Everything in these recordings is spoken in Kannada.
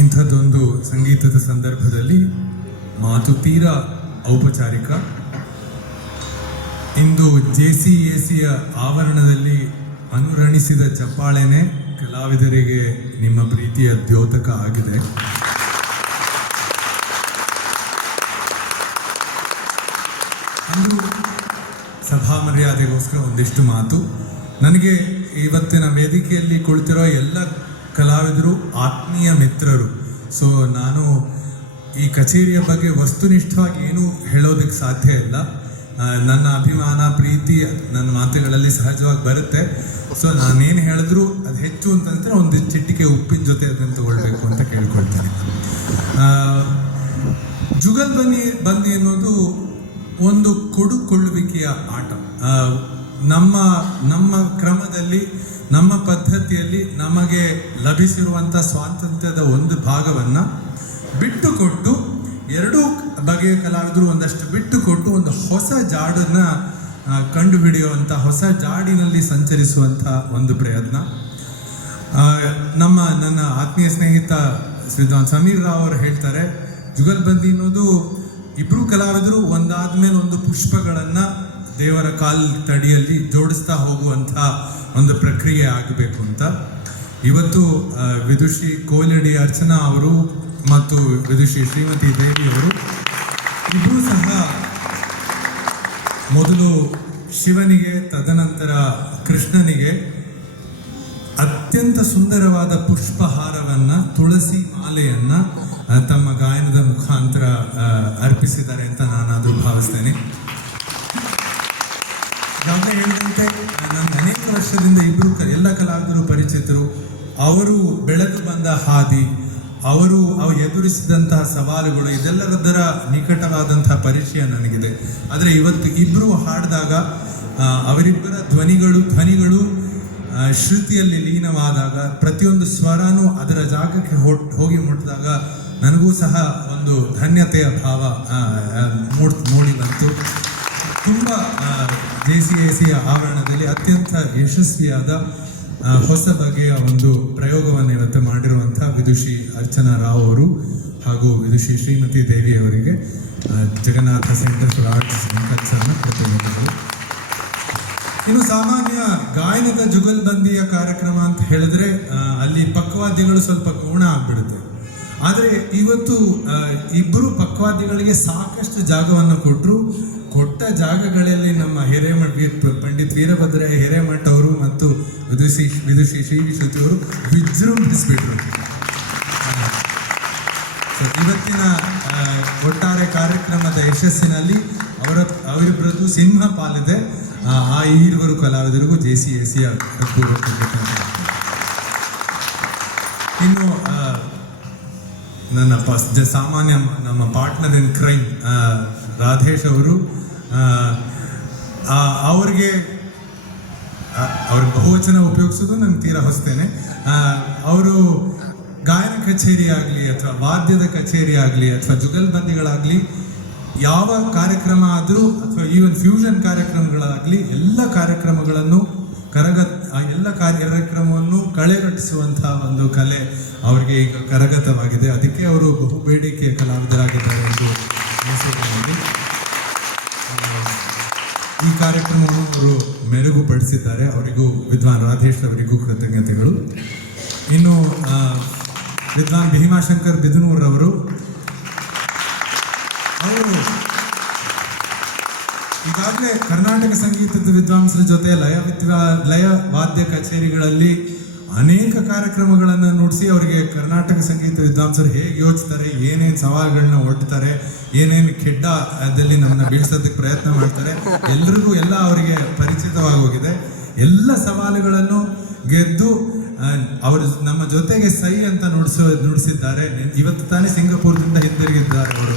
ಇಂಥದ್ದೊಂದು ಸಂಗೀತದ ಸಂದರ್ಭದಲ್ಲಿ ಮಾತು ತೀರಾ ಔಪಚಾರಿಕ. ಇಂದು ಜೆ ಸಿ ಎ ಸಿಯ ಆವರಣದಲ್ಲಿ ಅನುರಣಿಸಿದ ಚಪ್ಪಾಳೆನೇ ಕಲಾವಿದರಿಗೆ ನಿಮ್ಮ ಪ್ರೀತಿಯ ದ್ಯೋತಕ ಆಗಿದೆ. ಸಭಾ ಮರ್ಯಾದೆಗೋಸ್ಕರ ಒಂದಿಷ್ಟು ಮಾತು. ನನಗೆ ಇವತ್ತಿನ ವೇದಿಕೆಯಲ್ಲಿ ಕುಳಿತಿರೋ ಎಲ್ಲ ಕಲಾವಿದರು, ಆತ್ಮೀಯ ಮಿತ್ರರು. ಸೊ ನಾನು ಈ ಕಚೇರಿಯ ಬಗ್ಗೆ ವಸ್ತುನಿಷ್ಠವಾಗಿ ಏನೂ ಹೇಳೋದಕ್ಕೆ ಸಾಧ್ಯ ಇಲ್ಲ. ನನ್ನ ಅಭಿಮಾನ, ಪ್ರೀತಿ, ನನ್ನ ಮಾತುಗಳಲ್ಲಿ ಸಹಜವಾಗಿ ಬರುತ್ತೆ. ಸೊ ನಾನೇನು ಹೇಳಿದ್ರು ಅದು ಹೆಚ್ಚು ಅಂತಂದರೆ ಒಂದು ಚಿಟ್ಟಿಕೆ ಉಪ್ಪಿನ ಜೊತೆ ಅದನ್ನು ತಗೊಳ್ಬೇಕು ಅಂತ ಕೇಳ್ಕೊಳ್ತೀನಿ. ಜುಗಲ್ ಬನ್ನಿ, ಬಂದಿ ಅನ್ನೋದು ಒಂದು ಕೊಡುಕೊಳ್ಳುವಿಕೆಯ ಆಟ. ನಮ್ಮ ನಮ್ಮ ಕ್ರಮದಲ್ಲಿ ನಮ್ಮ ಪದ್ಧತಿಯಲ್ಲಿ ನಮಗೆ ಲಭಿಸಿರುವಂಥ ಸ್ವಾತಂತ್ರ್ಯದ ಒಂದು ಭಾಗವನ್ನ ಬಿಟ್ಟುಕೊಟ್ಟು ಎರಡೂ ಬಗೆಯ ಕಲಾವಿದರು ಒಂದಷ್ಟು ಬಿಟ್ಟುಕೊಟ್ಟು ಒಂದು ಹೊಸ ಜಾಡನ್ನ ಕಂಡುಹಿಡಿಯುವಂಥ, ಹೊಸ ಜಾಡಿನಲ್ಲಿ ಸಂಚರಿಸುವಂಥ ಒಂದು ಪ್ರಯತ್ನ. ನಮ್ಮ, ನನ್ನ ಆತ್ಮೀಯ ಸ್ನೇಹಿತ ವಿದ್ವಾನ್ ಸಮೀರ್ ರಾವ್ ಅವರು ಹೇಳ್ತಾರೆ, ಜುಗಲ್ಬಂದಿ ಅನ್ನೋದು ಇಬ್ಬರು ಕಲಾವಿದರು ಒಂದಾದ್ಮೇಲೆ ಒಂದು ಪುಷ್ಪಗಳನ್ನ ದೇವರ ಕಾಲ್ ತಡಿಯಲ್ಲಿ ಜೋಡಿಸ್ತಾ ಹೋಗುವಂಥ ಒಂದು ಪ್ರಕ್ರಿಯೆ ಆಗಬೇಕು ಅಂತ. ಇವತ್ತು ವಿದುಷಿ ಕೋಲಡಿ ಅರ್ಚನಾ ಅವರು ಮತ್ತು ವಿದುಷಿ ಶ್ರೀಮತಿ ದೇವಿ ಅವರು ಇಬ್ಬರು ಸಹ ಮೊದಲು ಶಿವನಿಗೆ, ತದನಂತರ ಕೃಷ್ಣನಿಗೆ ಅತ್ಯಂತ ಸುಂದರವಾದ ಪುಷ್ಪಹಾರವನ್ನು, ತುಳಸಿ ಮಾಲೆಯನ್ನ ತಮ್ಮ ಗಾಯನದ ಮುಖಾಂತರ ಅರ್ಪಿಸಿದ್ದಾರೆ ಅಂತ ನಾನಾದ್ರೂ ಭಾವಿಸ್ತೇನೆ. ಈಗಾಗಲೇ ಹೇಳಿದಂತೆ ನನ್ನ ಅನೇಕ ವರ್ಷದಿಂದ ಇಬ್ಬರು ಎಲ್ಲ ಕಲಾವಿದರು ಪರಿಚಿತರು. ಅವರು ಬೆಳೆದು ಬಂದ ಹಾದಿ, ಅವರು ಅವು ಎದುರಿಸಿದಂತಹ ಸವಾಲುಗಳು ಇದೆಲ್ಲದರ ನಿಕಟವಾದಂತಹ ಪರಿಚಯ ನನಗಿದೆ. ಆದರೆ ಇವತ್ತು ಇಬ್ಬರು ಹಾಡಿದಾಗ ಅವರಿಬ್ಬರ ಧ್ವನಿಗಳು ಧ್ವನಿಗಳು ಶ್ರುತಿಯಲ್ಲಿ ಲೀನವಾದಾಗ, ಪ್ರತಿಯೊಂದು ಸ್ವರನೂ ಅದರ ಜಾಗಕ್ಕೆ ಹೋಗಿ ಮುಟ್ಟಿದಾಗ ನನಗೂ ಸಹ ಒಂದು ಧನ್ಯತೆಯ ಭಾವ ಮೂಡ್, ಮೂಡಿ ಬಂತು. ತುಂಬ ಜೆ ಸಿ ಎ ಸಿಯ ಆವರಣದಲ್ಲಿ ಅತ್ಯಂತ ಯಶಸ್ವಿಯಾದ ಹೊಸ ಬಗೆಯ ಒಂದು ಪ್ರಯೋಗವನ್ನು ಇವತ್ತು ಮಾಡಿರುವಂಥ ವಿದುಷಿ ಅರ್ಚನಾ ರಾವ್ ಅವರು ಹಾಗೂ ವಿದುಷಿ ಶ್ರೀಮತಿ ದೇವಿ ಅವರಿಗೆ ಜಗನ್ನಾಥ ಸೆಂಟರ್ ಫಾರ್ ಆರ್ಟ್ಸ್ ಇನ್ನು ಸಾಮಾನ್ಯ ಗಾಯನದ ಜುಗಲ್ಬಂದಿಯ ಕಾರ್ಯಕ್ರಮ ಅಂತ ಹೇಳಿದ್ರೆ ಅಲ್ಲಿ ಪಕ್ವಾದ್ಯಗಳು ಸ್ವಲ್ಪ ಗೌಣ ಆಗ್ಬಿಡುತ್ತೆ. ಆದರೆ ಇವತ್ತು ಇಬ್ಬರು ಪಕ್ವಾದ್ಯಗಳಿಗೆ ಸಾಕಷ್ಟು ಜಾಗವನ್ನು ಕೊಟ್ಟರು ಕೊಟ್ಟ ಜಾಗಗಳಲ್ಲಿ ನಮ್ಮ ಹಿರೇಮಠ ಪಂಡಿತ್ ವೀರಭದ್ರ ಹಿರೇಮಠ ಅವರು ಮತ್ತು ವಿದುಷಿ ವಿದುಷಿ ಶ್ರೀ ಅವರು ವಿಜೃಂಭಿಸ್ಬಿಟ್ರು. ಇವತ್ತಿನ ಒಟ್ಟಾರೆ ಕಾರ್ಯಕ್ರಮದ ಯಶಸ್ಸಿನಲ್ಲಿ ಅವರ ಅವರಿಬ್ಬರದ್ದು ಸಿಂಹ ಪಾಲಿದೆ. ಆ, ಈರುವರು ಕಲಾವಿದರಿಗೂ ಜೆ ಸಿ ಎ ಸಿ ಇನ್ನು ನನ್ನ ಸಾಮಾನ್ಯ ನಮ್ಮ ಪಾರ್ಟ್ನರ್ ಇನ್ ಕ್ರೈಮ್ ರಾಧೇಶ್ ಅವರು ಅವ್ರಿಗೆ ಅವ್ರ ಬಹುವಚನ ಉಪಯೋಗಿಸೋದು ನಾನು ತೀರಾ ಹೊಸ್ತೇನೆ. ಅವರು ಗಾಯನ ಕಚೇರಿ ಆಗಲಿ ಅಥವಾ ವಾದ್ಯದ ಕಚೇರಿ ಆಗಲಿ ಅಥವಾ ಜುಗಲ್ಬಂದಿಗಳಾಗಲಿ ಯಾವ ಕಾರ್ಯಕ್ರಮ ಆದರೂ ಅಥವಾ ಈವನ್ ಫ್ಯೂಷನ್ ಕಾರ್ಯಕ್ರಮಗಳಾಗಲಿ, ಎಲ್ಲ ಕಾರ್ಯಕ್ರಮಗಳನ್ನು ಕರಗ ಎಲ್ಲ ಕಾರ್ಯಕ್ರಮವನ್ನು ಕಳೆಗಟ್ಟಿಸುವಂತಹ ಒಂದು ಕಲೆ ಅವರಿಗೆ ಈಗ ಕರಗತವಾಗಿದೆ. ಅದಕ್ಕೆ ಅವರು ಬಹು ಬೇಡಿಕೆಯ ಕಲಾವಿದರಾಗಿದ್ದಾರೆ ಎಂದು ಕಾರ್ಯಕ್ರಮವನ್ನು ಅವರು ಮೆರುಗುಪಡಿಸಿದ್ದಾರೆ. ಅವರಿಗೂ ವಿದ್ವಾನ್ ರಾಧೇಶ್ ಅವರಿಗೂ ಕೃತಜ್ಞತೆಗಳು. ಇನ್ನು ವಿದ್ವಾನ್ ಭೀಮಾಶಂಕರ್ ಬಿದನೂರ್ ಅವರು ಅವರು ಈಗಾಗಲೇ ಕರ್ನಾಟಕ ಸಂಗೀತದ ವಿದ್ವಾಂಸರ ಜೊತೆ ಲಯ ವಿದ್ವಾ ಲಯ ವಾದ್ಯ ಕಚೇರಿಗಳಲ್ಲಿ ಅನೇಕ ಕಾರ್ಯಕ್ರಮಗಳನ್ನು ನೋಡಿಸಿ ಅವರಿಗೆ ಕರ್ನಾಟಕ ಸಂಗೀತ ವಿದ್ವಾಂಸರು ಹೇಗೆ ಯೋಚಿಸ್ತಾರೆ ಏನೇನು ಸವಾಲುಗಳನ್ನ ಒಡ್ತಾರೆ, ಏನೇನು ಕೆಡ್ಡದಲ್ಲಿ ನಮ್ಮನ್ನ ಬೀಳ್ಸೋದಕ್ಕೆ ಪ್ರಯತ್ನ ಮಾಡ್ತಾರೆ, ಎಲ್ರಿಗೂ ಎಲ್ಲ ಅವರಿಗೆ ಪರಿಚಿತವಾಗೋಗಿದೆ. ಎಲ್ಲ ಸವಾಲುಗಳನ್ನು ಗೆದ್ದು ಅವರು ನಮ್ಮ ಜೊತೆಗೆ ಸೈ ಅಂತ ನುಡಿಸೋ, ನುಡಿಸಿದ್ದಾರೆ. ಇವತ್ತು ತಾನೇ ಸಿಂಗಾಪುರದಿಂದ ಹಿಂದಿರುಗಿದ್ದಾರೆ ಅವರು.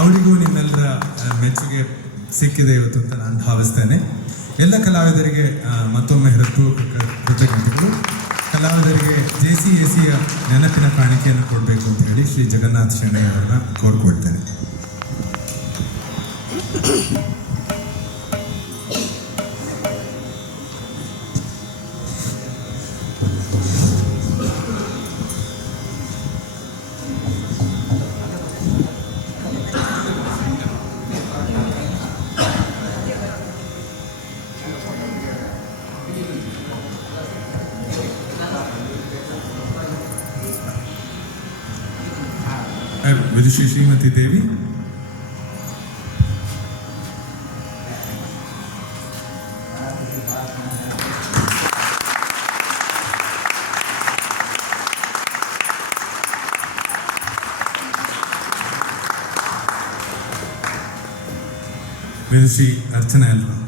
ಅವರಿಗೂ ನಿಮ್ಮೆಲ್ಲರ ಮೆಚ್ಚುಗೆ ಸಿಕ್ಕಿದೆ ಇವತ್ತು ಅಂತ ನಾನು ಭಾವಿಸ್ತೇನೆ. ಎಲ್ಲ ಕಲಾವಿದರಿಗೆ ಮತ್ತೊಮ್ಮೆ ಕೃತಜ್ಞತೆಗಳು. ಕಲಾವಿದರಿಗೆ ಜೆ ಸಿ ಎ ಸಿಯ ನೆನಪಿನ ಕಾಣಿಕೆಯನ್ನು ಕೊಡಬೇಕು ಅಂತ ಹೇಳಿ ಶ್ರೀ ಜಗನ್ನಾಥ ಶೆಣೈ ಅವರನ್ನ ಕೋರ್ಕೊಳ್ತೇನೆ ವಿದುಷಿ ಶ್ರೀಮತಿ ದೇವಿ ವಿದುಷಿ ಅರ್ಚನಾ ಎಲ್ರು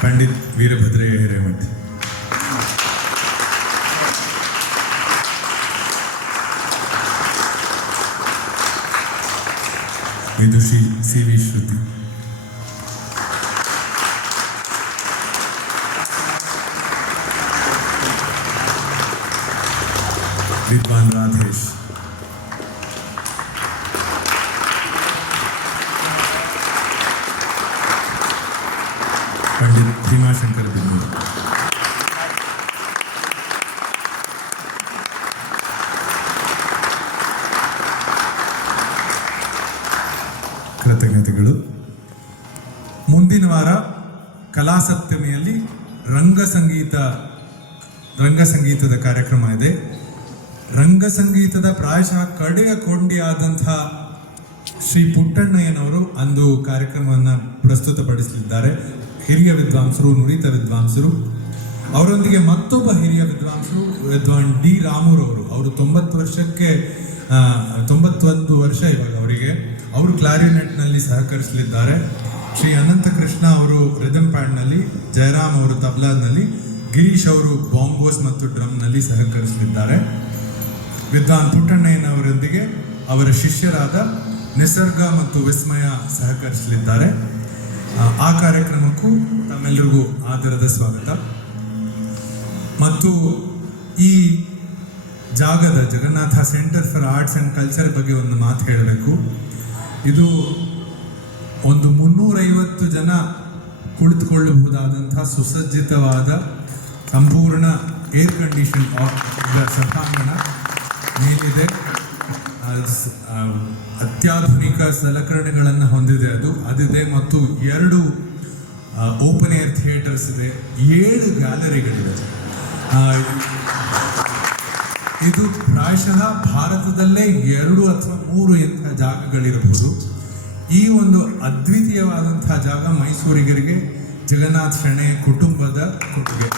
ಪಂಡಿತ್ ವೀರಭದ್ರಯ್ಯ ಹಿರೇಮಠ್ ವಿದುಷಿ ಸಿ ವಿ ಶ್ರುತಿ. ವಿದ್ವಾನ್ ರಾಧೇಶ್. ಪಂಡಿತ್ ಭೀಮಾಶಂಕರ್ ಬಿನ್ನೂರು ಕೃತಜ್ಞತೆಗಳು. ಮುಂದಿನ ವಾರ ಕಲಾಸಪ್ತಮಿಯಲ್ಲಿ ರಂಗ ಸಂಗೀತ ರಂಗ ಸಂಗೀತದ ಕಾರ್ಯಕ್ರಮ ಇದೆ. ರಂಗ ಸಂಗೀತದ ಪ್ರಾಯಶಃ ಕಡೆಯ ಕೊಂಡಿ ಆದಂತಹ ಶ್ರೀ ಪುಟ್ಟಣ್ಣಯ್ಯನವರು ಅಂದು ಕಾರ್ಯಕ್ರಮವನ್ನು ಪ್ರಸ್ತುತಪಡಿಸಲಿದ್ದಾರೆ. ಹಿರಿಯ ವಿದ್ವಾಂಸರು, ನುರಿತ ವಿದ್ವಾಂಸರು, ಅವರೊಂದಿಗೆ ಮತ್ತೊಬ್ಬ ಹಿರಿಯ ವಿದ್ವಾಂಸರು, ವಿದ್ವಾನ್ ಡಿ ರಾಮುರವರು. ಅವರು ತೊಂಬತ್ತು ವರ್ಷಕ್ಕೆ ತೊಂಬತ್ತೊಂದು ವರ್ಷ ಇವಾಗ ಅವರಿಗೆ. ಅವರು ಕ್ಲಾರಿನೆಟ್ನಲ್ಲಿ ಸಹಕರಿಸಲಿದ್ದಾರೆ. ಶ್ರೀ ಅನಂತ ಕೃಷ್ಣ ಅವರು ರಿದಮ್ ಪ್ಯಾಂಡ್ನಲ್ಲಿ ಜಯರಾಮ್ ಅವರು ತಬ್ಲಾದ್ನಲ್ಲಿ, ಗಿರೀಶ್ ಅವರು ಬಾಂಬೋಸ್ ಮತ್ತು ಡ್ರಮ್ನಲ್ಲಿ ಸಹಕರಿಸಲಿದ್ದಾರೆ. ವಿದ್ವಾನ್ ಪುಟ್ಟಣ್ಣಯ್ಯನವರೊಂದಿಗೆ ಅವರ ಶಿಷ್ಯರಾದ ನಿಸರ್ಗ ಮತ್ತು ವಿಸ್ಮಯ ಸಹಕರಿಸಲಿದ್ದಾರೆ. ಆ, ಕಾರ್ಯಕ್ರಮಕ್ಕೂ ತಮ್ಮೆಲ್ಲರಿಗೂ ಆದರದ ಸ್ವಾಗತ. ಮತ್ತು ಈ ಜಾಗದ Jagannatha centre for arts and culture ಬಗ್ಗೆ ಒಂದು ಮಾತು ಹೇಳಬೇಕು. ಇದು ಒಂದು ಮುನ್ನೂರೈವತ್ತು ಜನ ಕುಳಿತುಕೊಳ್ಳಬಹುದಾದಂಥ ಸುಸಜ್ಜಿತವಾದ ಸಂಪೂರ್ಣ ಏರ್ ಕಂಡೀಷನ್ ಸಭಾಂಗಣ ಮೇಲಿದೆ. ಅತ್ಯಾಧುನಿಕ ಸಲಕರಣೆಗಳನ್ನು ಹೊಂದಿದೆ ಅದು. ಅದಿದೆ ಮತ್ತು ಎರಡು ಓಪನ್ ಏರ್ ಥಿಯೇಟರ್ಸ್ ಇದೆ. ಏಳು ಗ್ಯಾಲರಿಗಳಿವೆ ಇದು ಪ್ರಾಯಶಃ ಭಾರತದಲ್ಲೇ ಎರಡು ಅಥವಾ ಮೂರು ಇಂಥ ಜಾಗಗಳಿರಬಹುದು. ಈ ಒಂದು ಅದ್ವಿತೀಯವಾದಂಥ ಜಾಗ ಮೈಸೂರಿಗರಿಗೆ ಜಗನ್ನಾಥ್ ಶೆಣೆ ಕುಟುಂಬದ ಕೊಡುಗೆ.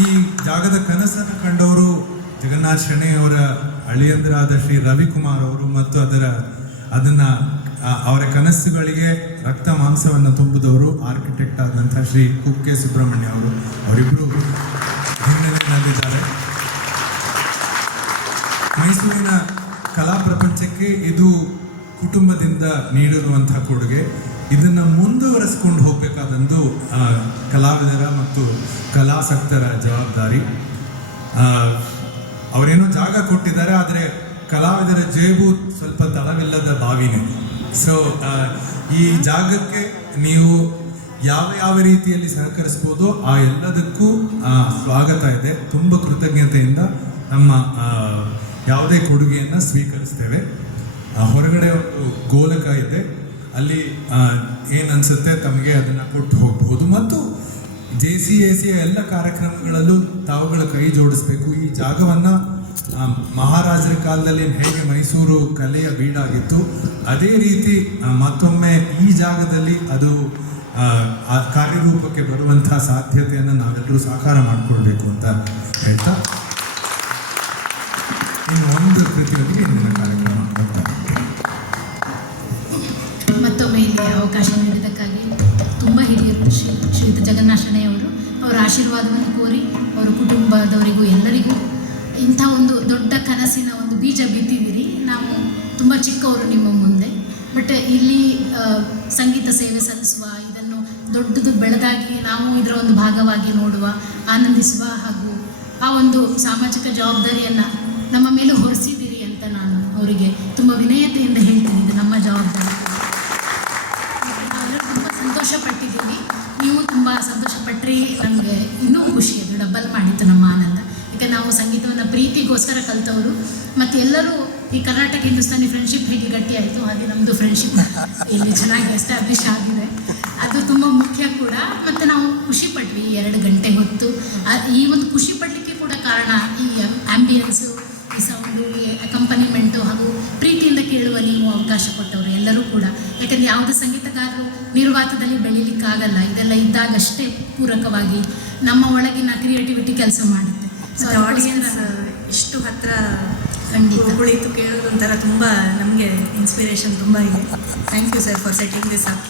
ಈ ಜಾಗದ ಕನಸನ್ನು ಕಂಡವರು ಜಗನ್ನಾಥ ಶೆಣೆ ಅವರ ಅಳಿಯಂದರಾದ ಶ್ರೀ ರವಿಕುಮಾರ್ ಅವರು ಮತ್ತು ಅದರ, ಅದನ್ನ ಅವರ ಕನಸುಗಳಿಗೆ ರಕ್ತ ಮಾಂಸವನ್ನು ತುಂಬಿದವರು ಆರ್ಕಿಟೆಕ್ಟ್ ಆದಂತಹ ಶ್ರೀ ಕುಕ್ಕೆ ಸುಬ್ರಹ್ಮಣ್ಯ ಅವರು. ಅವರಿಬ್ಬರು ಹಿನ್ನೆಲೆಯಲ್ಲಿದ್ದಾರೆ ಮೈಸೂರಿನ ಕಲಾ ಪ್ರಪಂಚಕ್ಕೆ ಇದು ಕುಟುಂಬದಿಂದ ನೀಡಿರುವಂತಹ ಕೊಡುಗೆ. ಇದನ್ನ ಮುಂದುವರೆಸ್ಕೊಂಡು ಹೋಗ್ಬೇಕಾದಂದು ಕಲಾವಿದರ ಮತ್ತು ಕಲಾಸಕ್ತರ ಜವಾಬ್ದಾರಿ. ಅವರೇನೋ ಜಾಗ ಕೊಟ್ಟಿದ್ದಾರೆ, ಆದರೆ ಕಲಾವಿದರ ಜೇಬು ಸ್ವಲ್ಪ ತಳವಿಲ್ಲದ ಬಾವಿನೇ. ಸೊ ಈ ಜಾಗಕ್ಕೆ ನೀವು ಯಾವ ಯಾವ ರೀತಿಯಲ್ಲಿ ಸಹಕರಿಸ್ಬೋದು, ಆ ಎಲ್ಲದಕ್ಕೂ ಸ್ವಾಗತ ಇದೆ. ತುಂಬ ಕೃತಜ್ಞತೆಯಿಂದ ನಮ್ಮ ಯಾವುದೇ ಕೊಡುಗೆಯನ್ನು ಸ್ವೀಕರಿಸ್ತೇವೆ. ಹೊರಗಡೆ ಒಂದು ಗೋಲಕ ಇದೆ. ಅಲ್ಲಿ ಏನು ಅನಿಸುತ್ತೆ ತಮಗೆ ಅದನ್ನು ಕೊಟ್ಟು ಹೋಗ್ಬೋದು. ಮತ್ತು ಜೆ ಸಿ ಎ ಸಿ ಎಲ್ಲ ಕಾರ್ಯಕ್ರಮಗಳಲ್ಲೂ ತಾವುಗಳ ಕೈ ಜೋಡಿಸ್ಬೇಕು. ಈ ಜಾಗವನ್ನು ಮಹಾರಾಜರ ಕಾಲದಲ್ಲಿ ಹೇಗೆ ಮೈಸೂರು ಕಲೆಯ ಬೀಡಾಗಿತ್ತು ಅದೇ ರೀತಿ ಮತ್ತೊಮ್ಮೆ ಈ ಜಾಗದಲ್ಲಿ ಅದು ಆ, ಕಾರ್ಯರೂಪಕ್ಕೆ ಬರುವಂತಹ ಸಾಧ್ಯತೆಯನ್ನು ನಾವೆಲ್ಲರೂ ಸಾಕಾರ ಮಾಡಿಕೊಳ್ಬೇಕು ಅಂತ ಹೇಳ್ತಾ. ಇನ್ನು ಒಂದು ಕೃತಿಯೊಂದಿಗೆ ಇಂದಿನ ಕಾರ್ಯಕ್ರಮ ಶೆಣೆಯವರು ಅವರ ಆಶೀರ್ವಾದವನ್ನು ಕೋರಿ ಅವರ ಕುಟುಂಬದವರಿಗೂ ಎಲ್ಲರಿಗೂ ಇಂಥ ಒಂದು ದೊಡ್ಡ ಕನಸಿನ ಒಂದು ಬೀಜ ಬಿತ್ತಿದ್ದೀರಿ. ನಾವು ತುಂಬ ಚಿಕ್ಕವರು ನಿಮ್ಮ ಮುಂದೆ. ಬಟ್ ಇಲ್ಲಿ ಸಂಗೀತ ಸೇವೆ ಸಲ್ಲಿಸುವ, ಇದನ್ನು ದೊಡ್ಡದು ಬೆಳೆದಾಗಿ ನಾವು ಇದರ ಒಂದು ಭಾಗವಾಗಿ ನೋಡುವ, ಆನಂದಿಸುವ ಹಾಗೂ ಆ ಒಂದು ಸಾಮಾಜಿಕ ಜವಾಬ್ದಾರಿಯನ್ನು ನಮ್ಮ ಮೇಲೆ ಹೊರಿಸಿದ್ದೀರಿ ಅಂತ ನಾನು ಅವರಿಗೆ ತುಂಬ ವಿನಯತೆಯಿಂದ ಹೇಳ್ತೀನಿ. ಇದು ನಮ್ಮ ಜವಾಬ್ದಾರಿ. ತುಂಬ ಸಂತೋಷ ಪಟ್ಟಿದ್ದೀವಿ ನೀವು ತುಂಬ ಸಂತೋಷ ಪಟ್ಟರೆ ನಮಗೆ ಇನ್ನೂ ಖುಷಿ ಅದು ಡಬ್ಬಲ್ ಮಾಡಿತ್ತು ನಮ್ಮ ಆನಂದ. ಯಾಕೆ ನಾವು ಸಂಗೀತವನ್ನು ಪ್ರೀತಿಗೋಸ್ಕರ ಕಲ್ತವರು. ಮತ್ತು ಎಲ್ಲರೂ ಈ ಕರ್ನಾಟಕ, ಹಿಂದೂಸ್ತಾನಿ ಫ್ರೆಂಡ್ಶಿಪ್ ಹೇಗೆ ಗಟ್ಟಿ ಆಯ್ತು ಹಾಗೆ ನಮ್ಮದು ಫ್ರೆಂಡ್ಶಿಪ್ ಇಲ್ಲಿ ಚೆನ್ನಾಗಿ ಎಸ್ಟಾಬ್ಲಿಷ್ ಆಗಿದೆ. ಅದು ತುಂಬ ಮುಖ್ಯ ಕೂಡ. ಮತ್ತು ನಾವು ಖುಷಿ ಪಟ್ವಿ ಎರಡು ಗಂಟೆ ಹೊತ್ತು. ಈ ಒಂದು ಖುಷಿ ಪಡಲಿಕ್ಕೆ ಕೂಡ ಕಾರಣ ಈ ಆ್ಯಂಬಿಯನ್ಸು ಈ ಸೌಂಡು ಈ ಅಕಂಪನಿಮೆಂಟು ಹಾಗೂ ಪ್ರೀತಿಯಿಂದ ಕೇಳುವ ನೀವು ಅವಕಾಶ ಕೊಟ್ಟವರು ಎಲ್ಲರೂ ಕೂಡ. ಯಾಕಂದರೆ ಯಾವುದೇ ಸಂಗೀತಗಾರರು ನಿರ್ವಾತದಲ್ಲಿ ಬೆಳೀಲಿಕ್ಕಾಗಲ್ಲ. ಇದೆಲ್ಲ ಇದ್ದಾಗಷ್ಟೇ ಪೂರಕವಾಗಿ ನಮ್ಮ ಒಳಗಿನ ಕ್ರಿಯೇಟಿವಿಟಿ ಕೆಲಸ ಮಾಡುತ್ತೆ. ಸೊ ಆಡಿಯನ್ಸ್ ಇಷ್ಟು ಹತ್ರ ಖಂಡಿತ. ಕುಳಿತು ಕೇಳೋದು ಒಂಥರ ತುಂಬ ನಮಗೆ ಇನ್ಸ್ಪಿರೇಷನ್ ತುಂಬ ಇದೆ. Thank you sir for setting this up